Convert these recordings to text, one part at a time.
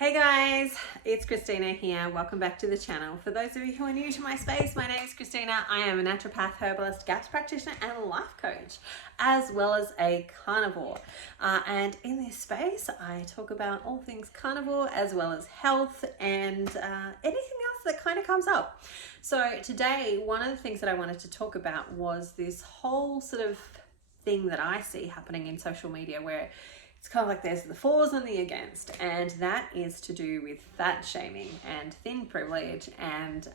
Hey guys, it's Christina here. Welcome back to the channel. For those of you who are new to my space, my name is Christina. I am a naturopath, herbalist, GAPS practitioner, and a life coach, as well as a carnivore. And in this space, I talk about all things carnivore, as well as health and anything else that kind of comes up. So today, one of the things that I wanted to talk about was this whole sort of thing that I see happening in social media where it's kind of like there's the fors and the against, and that is to do with fat shaming and thin privilege and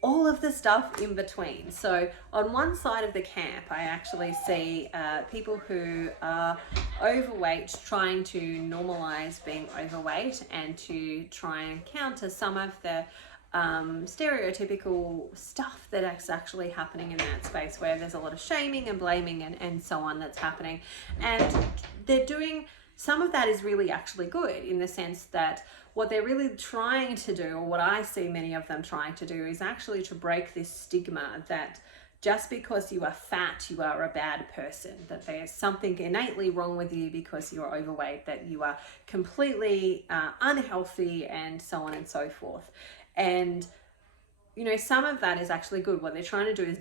all of the stuff in between. So on one side of the camp, I actually see people who are overweight trying to normalize being overweight and to try and counter some of the stereotypical stuff that's actually happening in that space where there's a lot of shaming and blaming and so on that's happening. And they're doing, some of that is really actually good in the sense that what they're really trying to do, or what I see many of them trying to do, is actually to break this stigma that just because you are fat, you are a bad person, that there's something innately wrong with you because you're overweight, that you are completely unhealthy, and so on and so forth. And you know, some of that is actually good. What they're trying to do is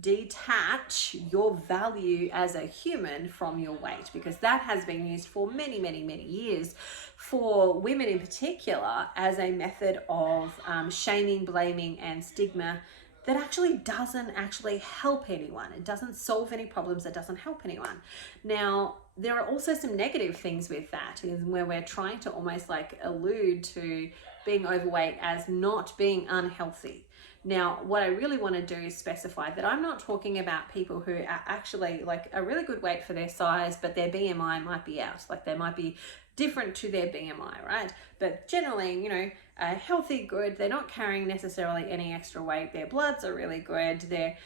detach your value as a human from your weight, because that has been used for many years for women in particular as a method of shaming, blaming, and stigma that actually doesn't actually help anyone. It doesn't solve any problems. It doesn't help anyone. Now, there are also some negative things with that, is where we're trying to almost like allude to being overweight as not being unhealthy. Now, what I really want to do is specify that I'm not talking about people who are actually like a really good weight for their size, but their BMI might be out. Like they might be different to their BMI, right? But generally, you know, healthy, good. They're not carrying necessarily any extra weight. Their bloods are really good. They're,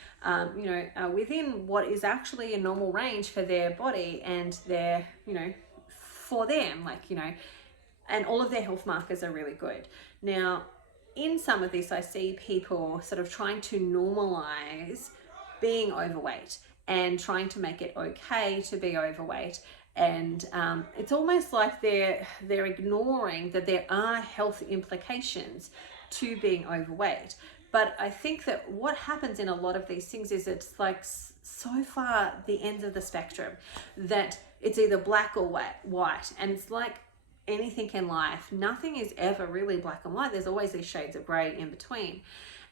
within what is actually a normal range for their body, and they're, you know, for them, like, you know, and all of their health markers are really good. Now, in some of this, I see people sort of trying to normalize being overweight and trying to make it okay to be overweight. And it's almost like they're ignoring that there are health implications to being overweight. But I think that what happens in a lot of these things is it's like so far the ends of the spectrum that it's either black or white. And it's like anything in life, nothing is ever really black and white. There's always these shades of gray in between.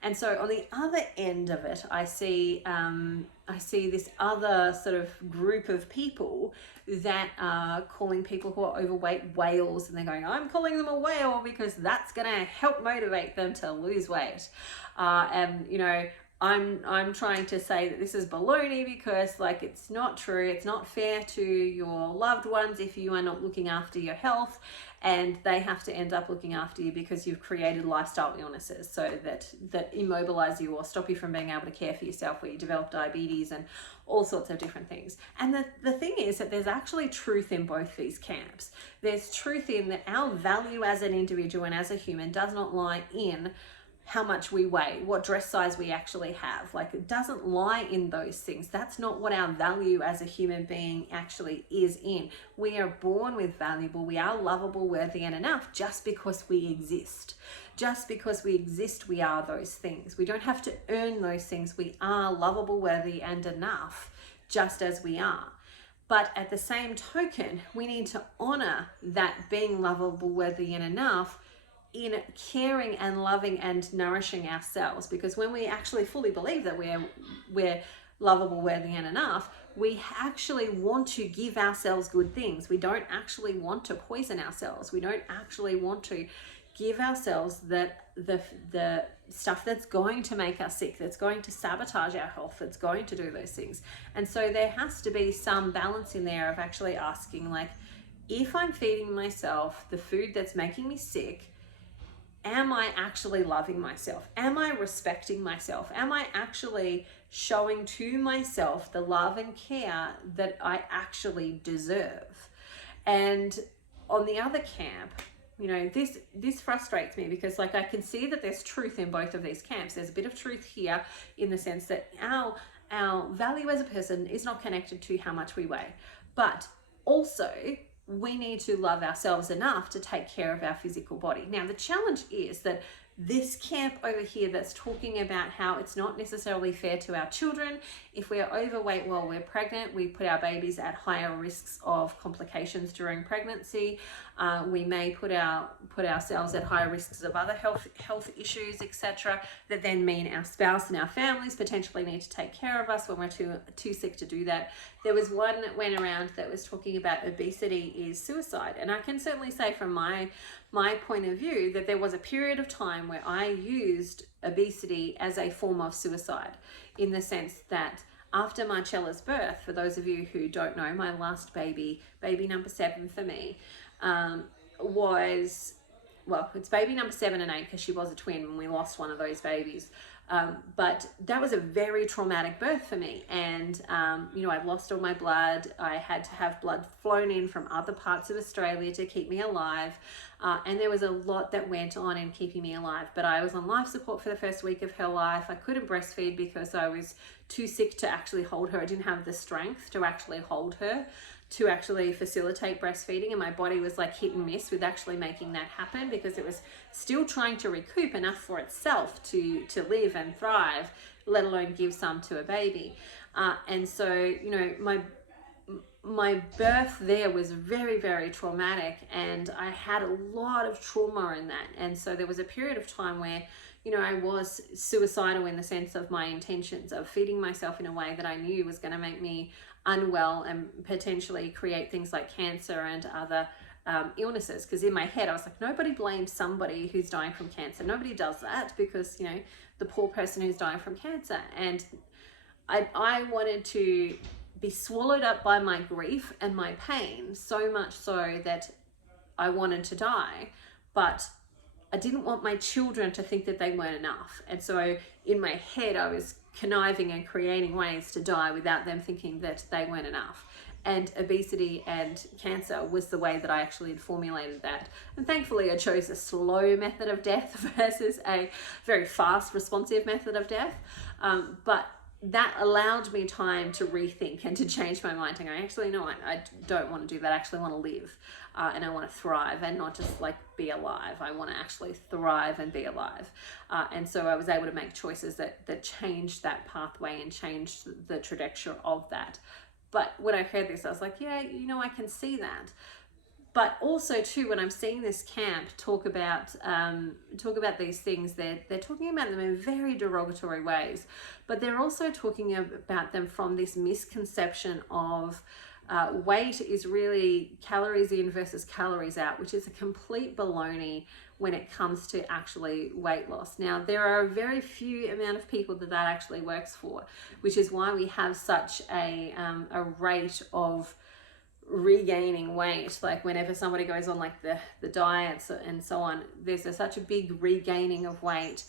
And so on the other end of it, I see this other sort of group of people that are calling people who are overweight whales, and they're going, I'm calling them a whale because that's going to help motivate them to lose weight. And you know, I'm trying to say that this is baloney, because like it's not true. It's not fair to your loved ones if you are not looking after your health, and they have to end up looking after you because you've created lifestyle illnesses so that immobilize you or stop you from being able to care for yourself, where you develop diabetes and all sorts of different things. And the thing is that there's actually truth in both these camps. There's truth in that our value as an individual and as a human does not lie in how much we weigh, what dress size we actually have. Like, it doesn't lie in those things. That's not what our value as a human being actually is in. We are born with valuable, we are lovable, worthy, and enough just because we exist. Just because we exist, we are those things. We don't have to earn those things. We are lovable, worthy, and enough just as we are. But at the same token, we need to honor that being lovable, worthy, and enough in caring and loving and nourishing ourselves. Because when we actually fully believe that we're lovable, worthy, and enough, we actually want to give ourselves good things. We don't actually want to poison ourselves. We don't actually want to give ourselves the stuff that's going to make us sick, that's going to sabotage our health, that's going to do those things. And so there has to be some balance in there of actually asking, like, if I'm feeding myself the food that's making me sick, am I actually loving myself? Am I respecting myself? Am I actually showing to myself the love and care that I actually deserve? And on the other camp, you know, this frustrates me, because like I can see that there's truth in both of these camps. There's a bit of truth here in the sense that our value as a person is not connected to how much we weigh. But also we need to love ourselves enough to take care of our physical body. Now, the challenge is that this camp over here that's talking about how it's not necessarily fair to our children. If we're overweight while we're pregnant, we put our babies at higher risks of complications during pregnancy. We may put ourselves at higher risks of other health issues, etc., that then mean our spouse and our families potentially need to take care of us when we're too sick to do that. There was one that went around that was talking about obesity is suicide, and I can certainly say from my point of view that there was a period of time where I used obesity as a form of suicide, in the sense that after Marcella's birth, for those of you who don't know, my last baby number 7 for me, was, well, it's baby number 7 and 8 because she was a twin when we lost one of those babies. But that was a very traumatic birth for me. And, I'd lost all my blood. I had to have blood flown in from other parts of Australia to keep me alive. And there was a lot that went on in keeping me alive. But I was on life support for the first week of her life. I couldn't breastfeed because I was too sick to actually hold her. I didn't have the strength to actually hold her, to actually facilitate breastfeeding, and my body was like hit and miss with actually making that happen, because it was still trying to recoup enough for itself to live and thrive, let alone give some to a baby. And so, my birth there was very, very traumatic, and I had a lot of trauma in that. And so there was a period of time where, I was suicidal in the sense of my intentions of feeding myself in a way that I knew was going to make me unwell and potentially create things like cancer and other illnesses. Because in my head I was like, nobody blames somebody who's dying from cancer. Nobody does that, because the poor person who's dying from cancer. And I wanted to be swallowed up by my grief and my pain, so much so that I wanted to die, but I didn't want my children to think that they weren't enough. And so in my head I was conniving and creating ways to die without them thinking that they weren't enough. And obesity and cancer was the way that I actually had formulated that. And thankfully I chose a slow method of death versus a very fast responsive method of death. But that allowed me time to rethink and to change my mind, and actually, no, I don't want to do that. I actually want to live, and I want to thrive, and not just like be alive. I want to actually thrive and be alive. And so I was able to make choices that changed that pathway and changed the trajectory of that. But when I heard this, I was like, yeah, I can see that. But also too, when I'm seeing this camp talk about these things, they're talking about them in very derogatory ways, but they're also talking about them from this misconception of weight is really calories in versus calories out, which is a complete baloney when it comes to actually weight loss. Now, there are a very few amount of people that actually works for, which is why we have such a rate of regaining weight. Like whenever somebody goes on like the diets and so on, there's such a big regaining of weight,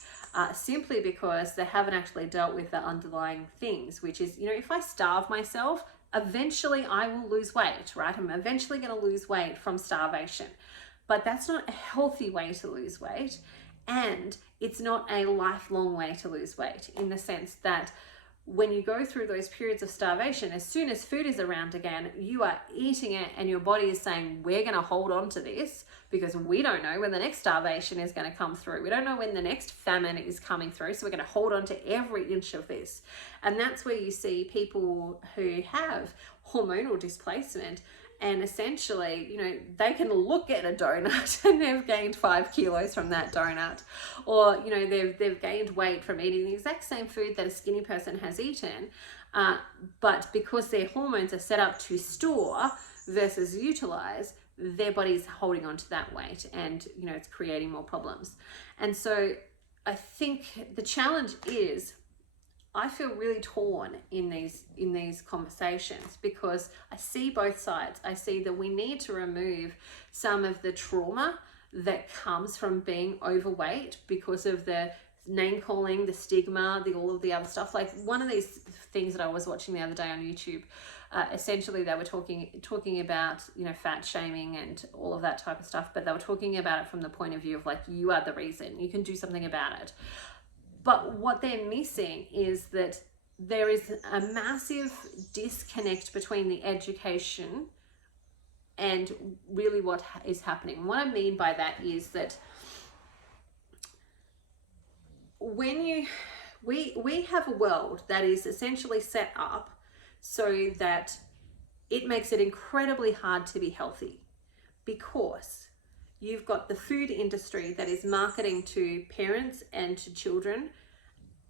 simply because they haven't actually dealt with the underlying things, which is, if I starve myself, eventually I will lose weight, right? I'm eventually going to lose weight from starvation, but that's not a healthy way to lose weight, and it's not a lifelong way to lose weight, in the sense that when you go through those periods of starvation, as soon as food is around again, you are eating it and your body is saying, we're going to hold on to this because we don't know when the next starvation is going to come through. We don't know when the next famine is coming through. So we're going to hold on to every inch of this. And that's where you see people who have hormonal displacement, and essentially, they can look at a donut and they've gained 5 kilos from that donut. Or, they've gained weight from eating the exact same food that a skinny person has eaten. But because their hormones are set up to store versus utilize, their body's holding on to that weight, and, it's creating more problems. And so I think the challenge is, I feel really torn in these conversations, because I see both sides. I see that we need to remove some of the trauma that comes from being overweight because of the name calling, the stigma, all of the other stuff. Like one of these things that I was watching the other day on YouTube, essentially they were talking about, fat shaming and all of that type of stuff, but they were talking about it from the point of view of like, you are the reason, you can do something about it. But what they're missing is that there is a massive disconnect between the education and really what is happening. What I mean by that is that when we have a world that is essentially set up so that it makes it incredibly hard to be healthy, because you've got the food industry that is marketing to parents and to children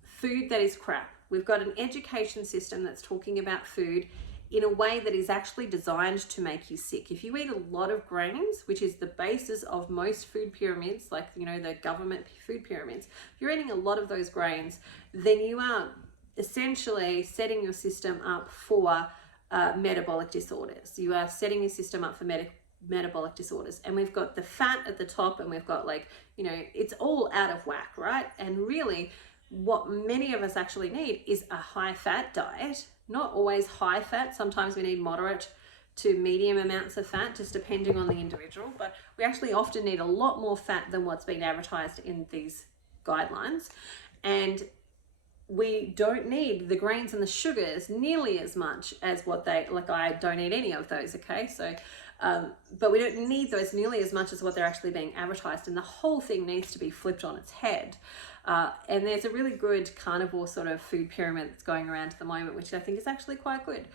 food that is crap. We've got an education system that's talking about food in a way that is actually designed to make you sick. If you eat a lot of grains, which is the basis of most food pyramids, like, you know, the government food pyramids, if you're eating a lot of those grains, then you are essentially setting your system up for metabolic disorders. You are setting your system up for metabolic disorders. And we've got the fat at the top, and we've got, like, you know, it's all out of whack, right? And really what many of us actually need is a high fat diet. Not always high fat. Sometimes we need moderate to medium amounts of fat, just depending on the individual. But we actually often need a lot more fat than what's been advertised in these guidelines. And we don't need the grains and the sugars nearly as much as what they, like, I don't eat any of those, okay? So, but we don't need those nearly as much as what they're actually being advertised. And the whole thing needs to be flipped on its head. And there's a really good carnivore sort of food pyramid that's going around at the moment, which I think is actually quite good.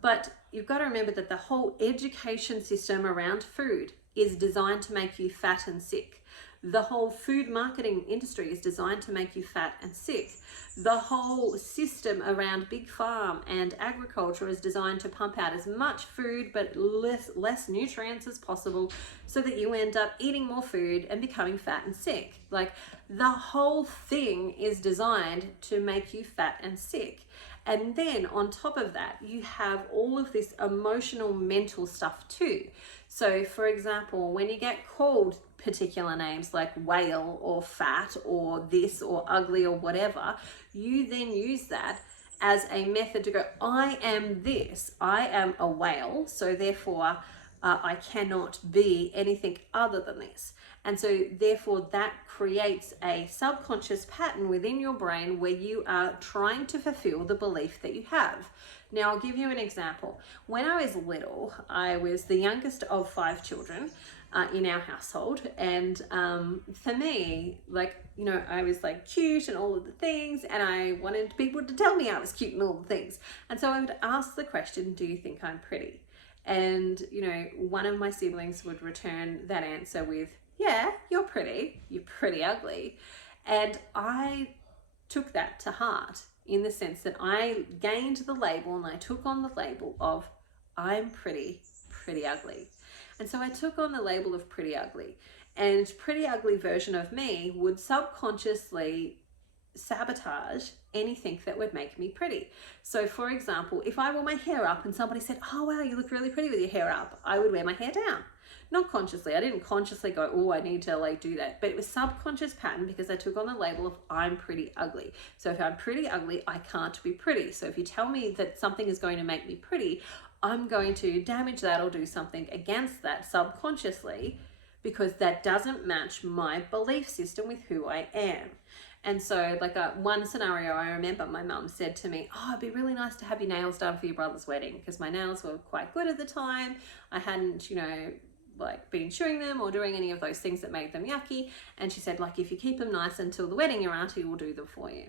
But you've got to remember that the whole education system around food is designed to make you fat and sick. The whole food marketing industry is designed to make you fat and sick. The whole system around big pharm and agriculture is designed to pump out as much food but less nutrients as possible, so that you end up eating more food and becoming fat and sick. Like, the whole thing is designed to make you fat and sick. And then on top of that, you have all of this emotional, mental stuff too. So for example, when you get called particular names like whale or fat or this or ugly or whatever, you then use that as a method to go, I am this, I am a whale, so therefore I cannot be anything other than this. And so therefore that creates a subconscious pattern within your brain where you are trying to fulfill the belief that you have. Now, I'll give you an example. When I was little, I was the youngest of 5 children in our household. And for me, like, you know, I was like cute and all of the things, and I wanted people to tell me I was cute and all the things. And so I would ask the question, do you think I'm pretty? And, you know, one of my siblings would return that answer with, yeah, you're pretty ugly. And I took that to heart, in the sense that I gained the label and I took on the label of I'm pretty ugly. And so I took on the label of pretty ugly, and pretty ugly version of me would subconsciously sabotage anything that would make me pretty. So for example, if I wore my hair up and somebody said, oh wow, you look really pretty with your hair up, I would wear my hair down. Not consciously. I didn't consciously go, oh, I need to like do that. But it was subconscious pattern, because I took on the label of I'm pretty ugly. So if I'm pretty ugly, I can't be pretty. So if you tell me that something is going to make me pretty, I'm going to damage that or do something against that subconsciously, because that doesn't match my belief system with who I am. And so like one scenario I remember, my mum said to me, oh, it'd be really nice to have your nails done for your brother's wedding, because my nails were quite good at the time. I hadn't, you know, like been chewing them or doing any of those things that made them yucky. And she said, like, if you keep them nice until the wedding, your auntie will do them for you.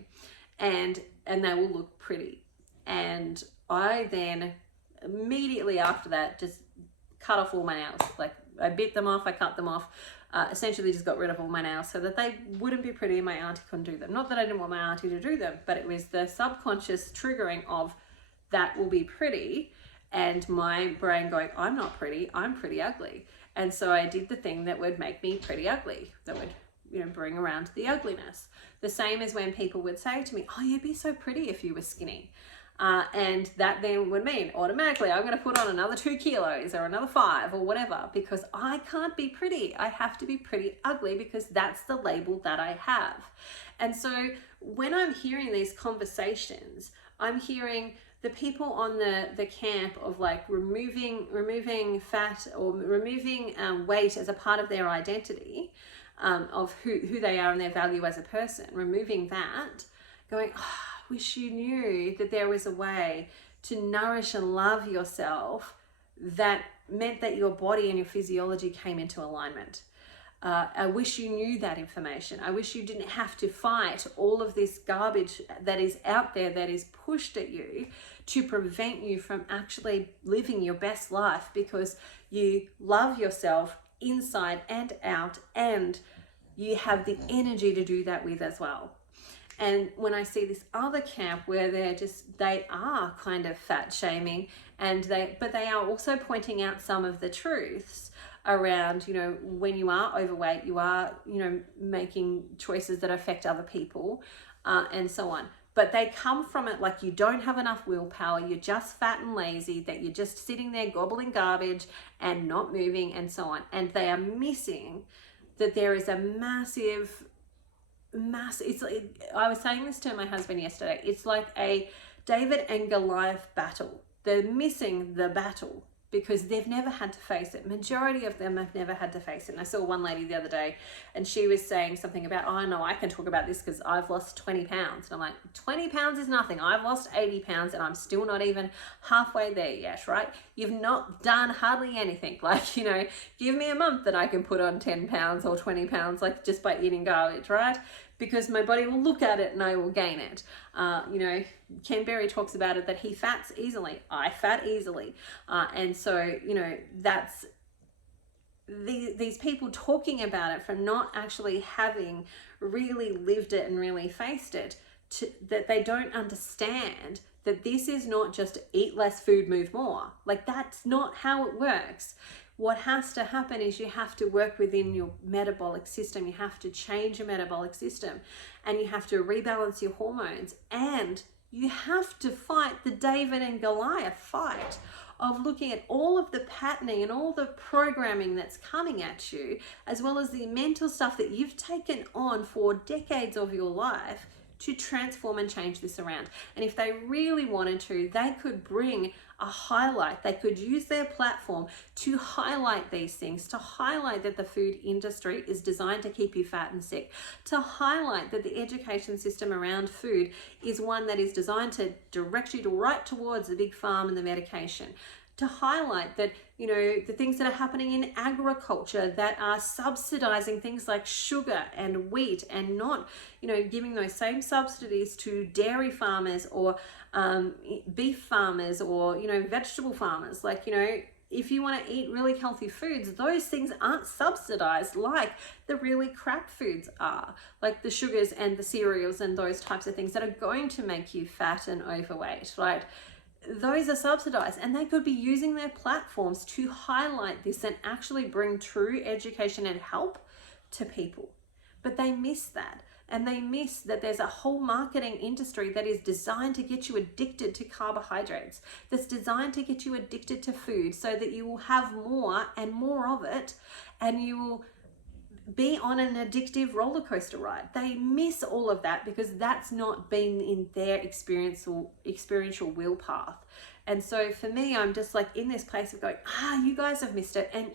And they will look pretty. And I then immediately after that just cut off all my nails. Like, I bit them off, I cut them off, essentially just got rid of all my nails so that they wouldn't be pretty and my auntie couldn't do them. Not that I didn't want my auntie to do them, but it was the subconscious triggering of that will be pretty, and my brain going, I'm not pretty, I'm pretty ugly. And so I did the thing that would make me pretty ugly, that would, you know, bring around the ugliness. The same as when people would say to me, oh, you'd be so pretty if you were skinny. And that then would mean automatically I'm going to put on another 2 kilos or another 5 or whatever, because I can't be pretty. I have to be pretty ugly, because that's the label that I have. And so when I'm hearing these conversations, I'm hearing the people on the camp of like removing fat or removing weight as a part of their identity, of who they are and their value as a person, removing that, going, oh, I wish you knew that there was a way to nourish and love yourself that meant that your body and your physiology came into alignment. I wish you knew that information. I wish you didn't have to fight all of this garbage that is out there that is pushed at you to prevent you from actually living your best life, because you love yourself inside and out, and you have the energy to do that with as well. And when I see this other camp where they are kind of fat shaming, but they are also pointing out some of the truths around, you know, when you are overweight, you are, you know, making choices that affect other people, and so on. But they come from it like you don't have enough willpower, you're just fat and lazy, that you're just sitting there gobbling garbage and not moving, and so on. And they are missing that there is a massive, it's like, I was saying this to my husband yesterday, it's like a David and Goliath battle. They're missing the battle because they've never had to face it. Majority of them have never had to face it. And I saw one lady the other day, and she was saying something about, oh no, I can talk about this because I've lost 20 pounds. And I'm like, 20 pounds is nothing. I've lost 80 pounds and I'm still not even halfway there yet, right? You've not done hardly anything. Like, you know, give me a month that I can put on 10 pounds or 20 pounds, like just by eating garbage, right? Because my body will look at it and I will gain it. You know, Ken Berry talks about it, that he fats easily. I fat easily. And so, you know, that's these people talking about it from not actually having really lived it and really faced it, that they don't understand that this is not just eat less food, move more. Like, that's not how it works. What has to happen is you have to work within your metabolic system. You have to change your metabolic system, and you have to rebalance your hormones, and you have to fight the David and Goliath fight of looking at all of the patterning and all the programming that's coming at you, as well as the mental stuff that you've taken on for decades of your life, to transform and change this around. And if they really wanted to, they could bring a highlight. They could use their platform to highlight these things, to highlight that the food industry is designed to keep you fat and sick, to highlight that the education system around food is one that is designed to direct you right towards the big pharma and the medication, to highlight that, you know, the things that are happening in agriculture that are subsidizing things like sugar and wheat, and not, you know, giving those same subsidies to dairy farmers or beef farmers, or, you know, vegetable farmers. Like, you know, if you want to eat really healthy foods, those things aren't subsidized like the really crap foods are, like the sugars and the cereals and those types of things that are going to make you fat and overweight, right? Those are subsidized, and they could be using their platforms to highlight this and actually bring true education and help to people. But they miss that, and they miss that there's a whole marketing industry that is designed to get you addicted to carbohydrates, that's designed to get you addicted to food so that you will have more and more of it, and you will be on an addictive roller coaster ride. They miss all of that because that's not been in their experiential will path. And so for me, I'm just like in this place of going, you guys have missed it, and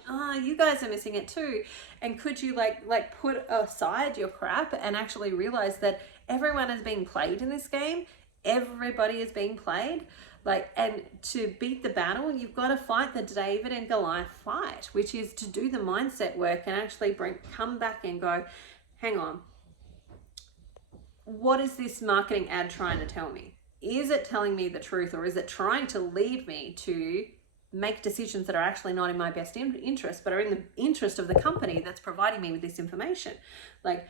you guys are missing it too. And could you like put aside your crap and actually realize that everyone is being played in this game? Everybody is being played. Like, and to beat the battle, you've got to fight the David and Goliath fight, which is to do the mindset work and actually come back and go, hang on, what is this marketing ad trying to tell me? Is it telling me the truth, or is it trying to lead me to make decisions that are actually not in my best interest, but are in the interest of the company that's providing me with this information? Like,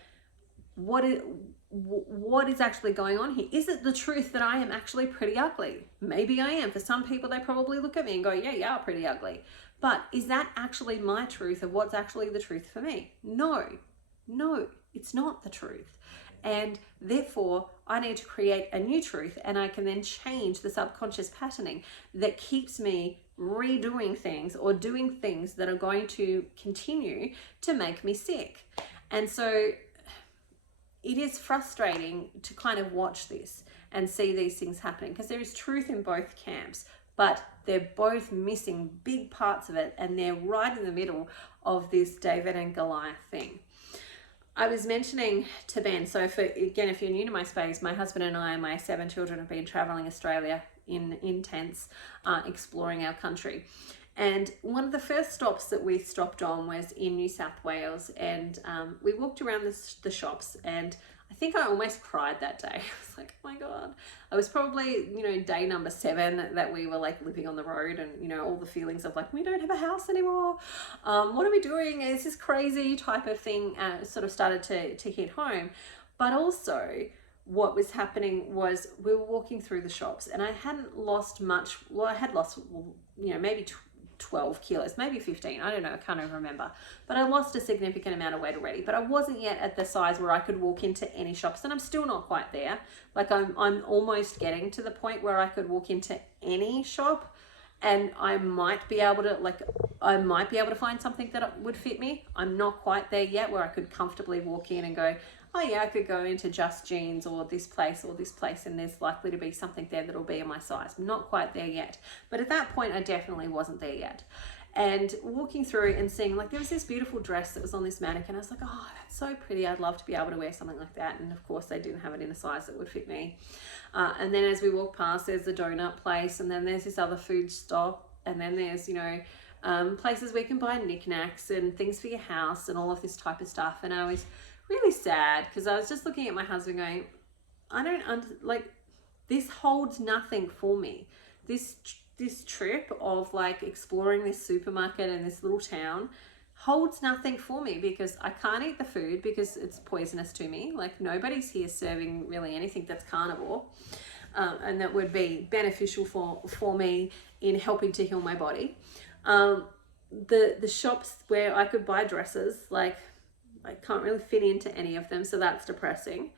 what is actually going on here? Is it the truth that I am actually pretty ugly? Maybe I am. For some people, they probably look at me and go, yeah, you are pretty ugly. But is that actually my truth of what's actually the truth for me? No, it's not the truth. And therefore, I need to create a new truth, and I can then change the subconscious patterning that keeps me redoing things or doing things that are going to continue to make me sick. And so it is frustrating to kind of watch this and see these things happening, because there is truth in both camps, but they're both missing big parts of it, and they're right in the middle of this David and Goliath thing. I was mentioning to Ben, so if you're new to my space, my husband and I and my 7 children have been traveling Australia in tents, exploring our country. And one of the first stops that we stopped on was in New South Wales, and we walked around the shops, and I think I almost cried that day. I was like, oh my God. I was probably, day number 7 that we were like living on the road, and, all the feelings of like, we don't have a house anymore. What are we doing? Is this crazy type of thing sort of started to hit home. But also what was happening was we were walking through the shops, and I hadn't lost much. Well, I had lost, maybe 12 kilos, maybe 15, I don't know, I can't even remember, but I lost a significant amount of weight already. But I wasn't yet at the size where I could walk into any shops, and I'm still not quite there. Like I'm almost getting to the point where I could walk into any shop, and I might be able to find something that would fit me. I'm not quite there yet where I could comfortably walk in and go, oh yeah, I could go into Just Jeans or this place, and there's likely to be something there that'll be in my size. I'm not quite there yet. But at that point, I definitely wasn't there yet. And walking through and seeing, like, there was this beautiful dress that was on this mannequin. I was like, oh, that's so pretty. I'd love to be able to wear something like that. And of course, they didn't have it in a size that would fit me. And then as we walk past, there's the donut place, and then there's this other food stop, and then there's, places where you can buy knickknacks and things for your house and all of this type of stuff. And I was really sad because I was just looking at my husband going, this holds nothing for me. This trip of like exploring this supermarket in this little town holds nothing for me, because I can't eat the food because it's poisonous to me. Like, nobody's here serving really anything that's carnivore, and that would be beneficial for me in helping to heal my body. The shops where I could buy dresses, like, I can't really fit into any of them, so that's depressing.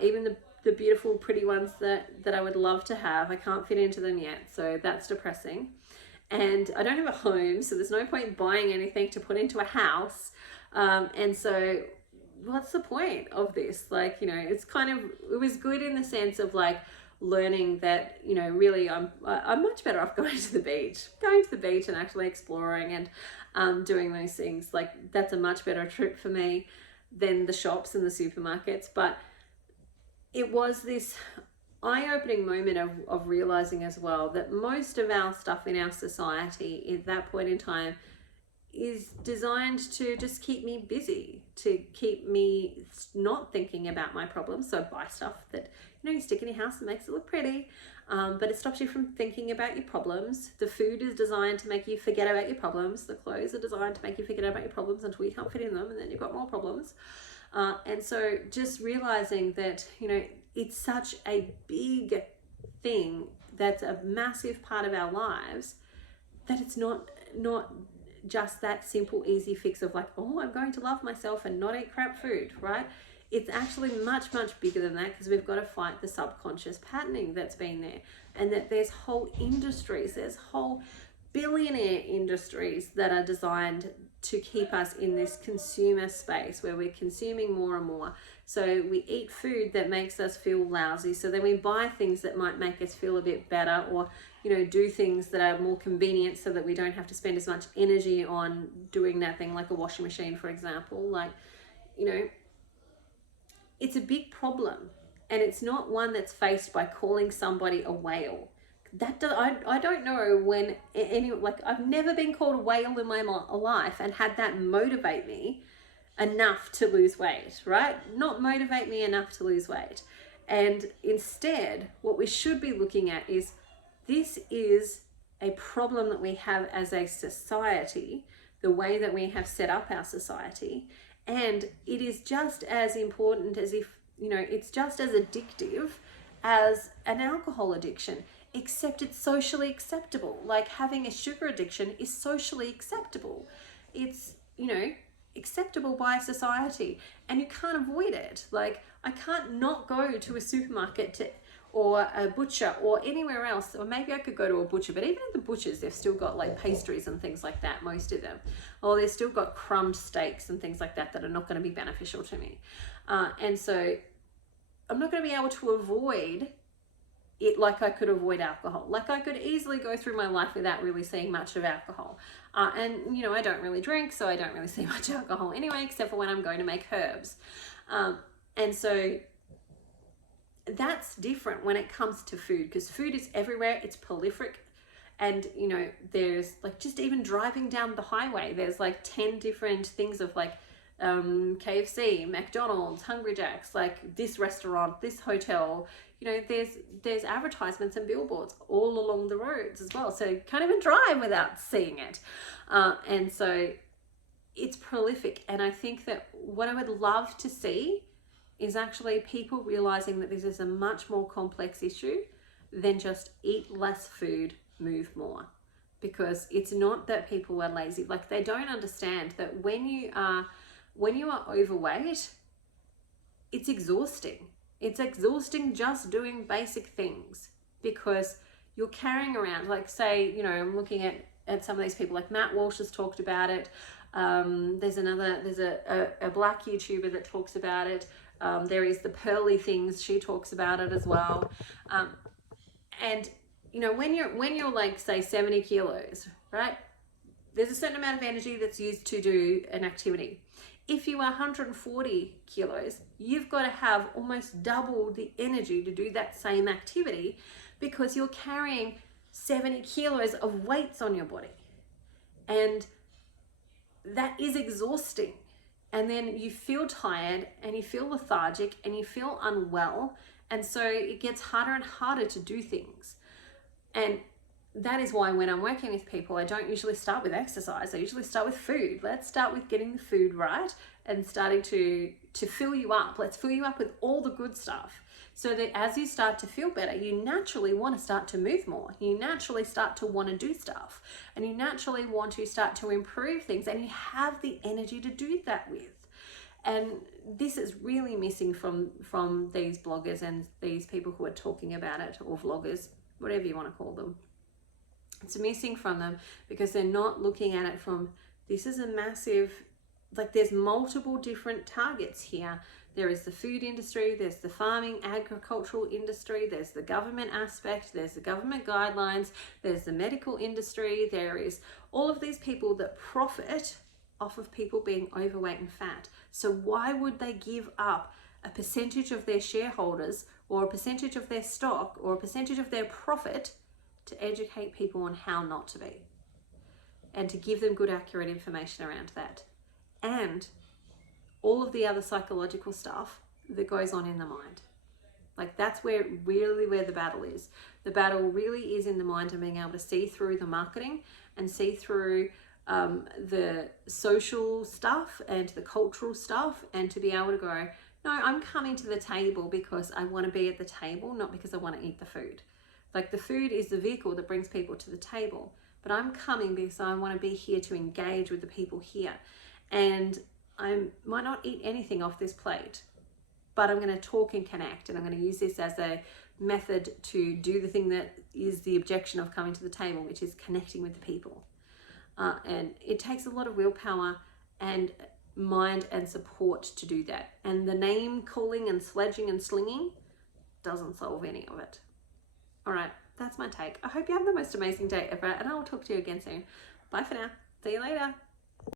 Even the beautiful, pretty ones that I would love to have, I can't fit into them yet, so that's depressing. And I don't have a home, so there's no point buying anything to put into a house. And so what's the point of this? Like, it's it was good in the sense of like learning that, really I'm much better off going to the beach and actually exploring and doing those things. Like, that's a much better trip for me than the shops and the supermarkets. But it was this eye-opening moment of realizing as well that most of our stuff in our society at that point in time is designed to just keep me busy, to keep me not thinking about my problems. So buy stuff that, you stick in your house and makes it look pretty, but it stops you from thinking about your problems. The food is designed to make you forget about your problems. The clothes are designed to make you forget about your problems until you can't fit in them, and then you've got more problems. And so just realizing that, it's such a big thing that's a massive part of our lives, that it's not just that simple, easy fix of like, oh, I'm going to love myself and not eat crap food, right? It's actually much, much bigger than that, because we've got to fight the subconscious patterning that's been there, and that there's whole industries, there's whole billionaire industries that are designed to keep us in this consumer space where we're consuming more and more. So we eat food that makes us feel lousy, so then we buy things that might make us feel a bit better, or do things that are more convenient so that we don't have to spend as much energy on doing that thing, like a washing machine, for example. Like, it's a big problem, and it's not one that's faced by calling somebody a whale. I don't know when I've never been called a whale in my life and had that motivate me enough to lose weight, right? Not motivate me enough to lose weight. And instead, what we should be looking at is, this is a problem that we have as a society, the way that we have set up our society. And it is just as important as it's just as addictive as an alcohol addiction, except it's socially acceptable. Like, having a sugar addiction is socially acceptable. It's, acceptable by society, and you can't avoid it. Like, I can't not go to a supermarket or a butcher or anywhere else, or maybe I could go to a butcher, but even at the butchers, they've still got like pastries and things like that, most of them, or they've still got crumbed steaks and things like that are not going to be beneficial to me. And so I'm not going to be able to avoid it like I could avoid alcohol. Like, I could easily go through my life without really seeing much of alcohol. And I don't really drink, so I don't really see much alcohol anyway, except for when I'm going to make herbs. And so that's different when it comes to food, because food is everywhere, it's prolific, And, you know, there's like, just even driving down the highway, there's like 10 different things of like KFC, McDonald's, Hungry Jack's, like this restaurant, this hotel, you know, there's advertisements and billboards all along the roads as well. So you can't even drive without seeing it. And so it's prolific. And I think that what I would love to see is actually people realizing that this is a much more complex issue than just eat less food, move more. Because it's not that people are lazy. Like, they don't understand that when you are overweight, it's exhausting. It's exhausting just doing basic things, because you're carrying around, like, say, you know, I'm looking at some of these people, like Matt Walsh has talked about it. There's a black YouTuber that talks about it. There is the Pearly Things, she talks about it as well. And you know, when you're like, say, 70 kilos, right? There's a certain amount of energy that's used to do an activity. If you are 140 kilos, you've got to have almost double the energy to do that same activity, because you're carrying 70 kilos of weights on your body. And that is exhausting. And then you feel tired and you feel lethargic and you feel unwell. And so it gets harder and harder to do things. And that is why when I'm working with people, I don't usually start with exercise. I usually start with food. Let's start with getting the food right and starting to fill you up. Let's fill you up with all the good stuff, so that as you start to feel better, you naturally want to start to move more. You naturally start to want to do stuff, and you naturally want to start to improve things, and you have the energy to do that with. And this is really missing from these bloggers and these people who are talking about it, or vloggers, whatever you want to call them. It's missing from them because they're not looking at it from, this is a massive, like, there's multiple different targets here. There is the food industry, there's the farming, agricultural industry, there's the government aspect, there's the government guidelines, there's the medical industry, there is all of these people that profit off of people being overweight and fat. So why would they give up a percentage of their shareholders, or a percentage of their stock, or a percentage of their profit to educate people on how not to be, and to give them good, accurate information around that, and all of the other psychological stuff that goes on in the mind? Like, that's where the battle is. The battle really is in the mind, and being able to see through the marketing and see through the social stuff and the cultural stuff, and to be able to go, no, I'm coming to the table because I want to be at the table, not because I want to eat the food. Like, the food is the vehicle that brings people to the table, but I'm coming because I want to be here to engage with the people here. And I might not eat anything off this plate, but I'm going to talk and connect, and I'm going to use this as a method to do the thing that is the objection of coming to the table, which is connecting with the people. And it takes a lot of willpower and mind and support to do that. And the name calling and sledging and slinging doesn't solve any of it. All right, that's my take. I hope you have the most amazing day ever, and I will talk to you again soon. Bye for now. See you later.